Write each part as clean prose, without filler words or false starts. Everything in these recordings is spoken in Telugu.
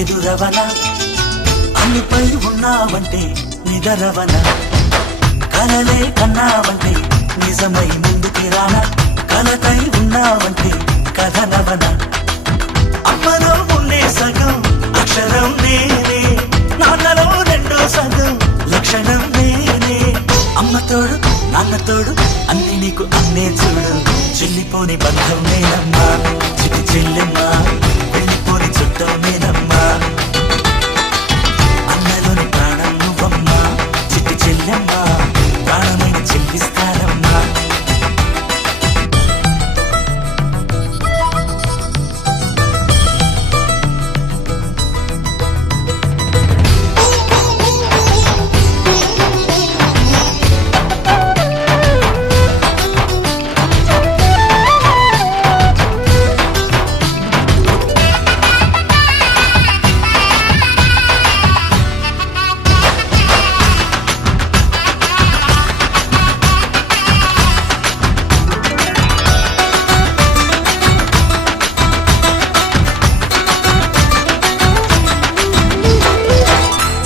ఎదురవన అన్నిపై ఉన్నావంటే నిదరవన కలలే కన్నావంటే నిజమై ముందుకి రాన కలతై ఉన్నావంటే కథనవన అమ్మలో ఉండే సగం అక్షరం నేనే నాన్నలో రెండో సగం లక్షణం నేనే అమ్మ తోడు నాన్న తోడు అన్ని నీకు అన్నే చూడు చెల్లిపోని బంధం నేనమ్మా చిటి చెల్లెమ్మా వెళ్ళిపోని చుట్టం నేనమ్మా అన్నలోని ప్రాణం నువ్వమ్మా చిటి చెల్లెమ్మా ప్రాణమైన చెల్లిస్తానమ్మా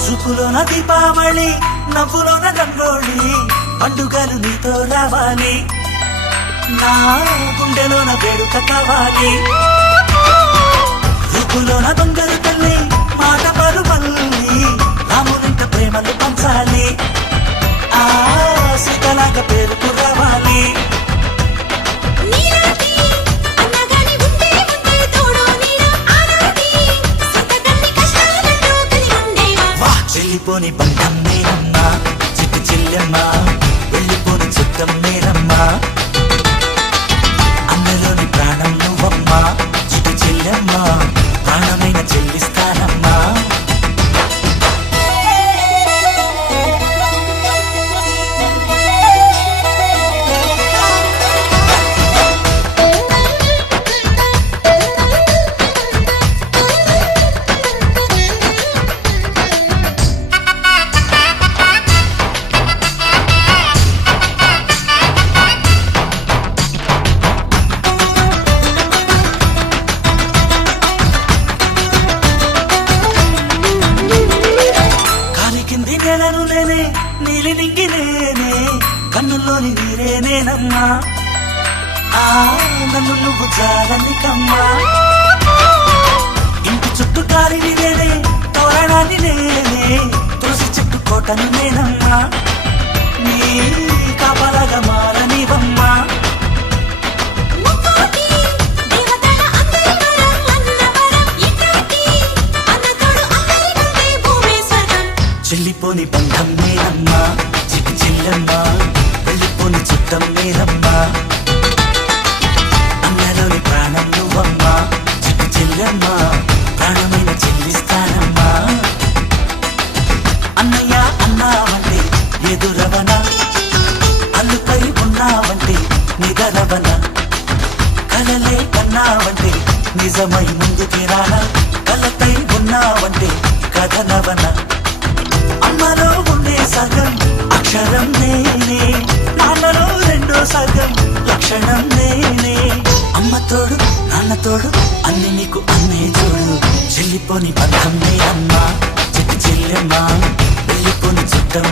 చూపులోన దీపావళి నవ్వులోన రంగోళి పండుగలు నీతో రావాలి నా గుండెలోన వేడుక కావాలి రూపులోన దొంగలు తల్లి మాట పరువల్లి రామునింట ప్రేమలు పంచాలి ఆ సీతలాగా పేరుకు రావాలి వెళ్ళిపోని బంధం నేనమ్మా చిట్టి చెల్లెమ్మా వెళ్ళిపోని చుట్టం నేనమ్మా అన్నలోని ప్రాణం నువ్వమ్మా చిట్టి చెల్లెమ్మా ప్రాణమైన చెల్లిస్తానమ్మా నేలను నేనే నీలి నింగి నేనే కన్నుల్లోని నీరే నేనమ్మా ఆ నన్ను నువ్వు జాలనికమ్మా ఇంటి చుట్టూ కాలిని నేనే తోరణాన్ని నేనే తులసి చెట్టు కోటను నేనమ్మా నీ కాపలాగా మారనివమ్మా చెల్లిపోని బంధం నేనమ్మా చిట్టి చెల్లెమ్మా వెళ్ళిపోని చుట్టం నేనమ్మా అన్నలోని ప్రాణం నువ్వమ్మా చిట్టి చెల్లెమ్మా ప్రాణమైన చెల్లిస్తానమ్మా అన్నయ్య అన్నావంటే ఎదురవన అల్లుపై ఉన్నావంటే నిదరవన కలలే కన్నావంటే నిజమై ముందుకి రానా కలతై ఉన్నావంటే కథనవన అమ్మలో ఉండే సగం అక్షరం నేనే నాన్నలో రెండో సగం లక్షణం నేనే అమ్మ తోడు నాన్న తోడు అన్ని నీకు అన్నే చూడు చెల్లిపోని బంధం నేనమ్మా చిట్టి చెల్లెమ్మా వెళ్ళిపోని చుట్టం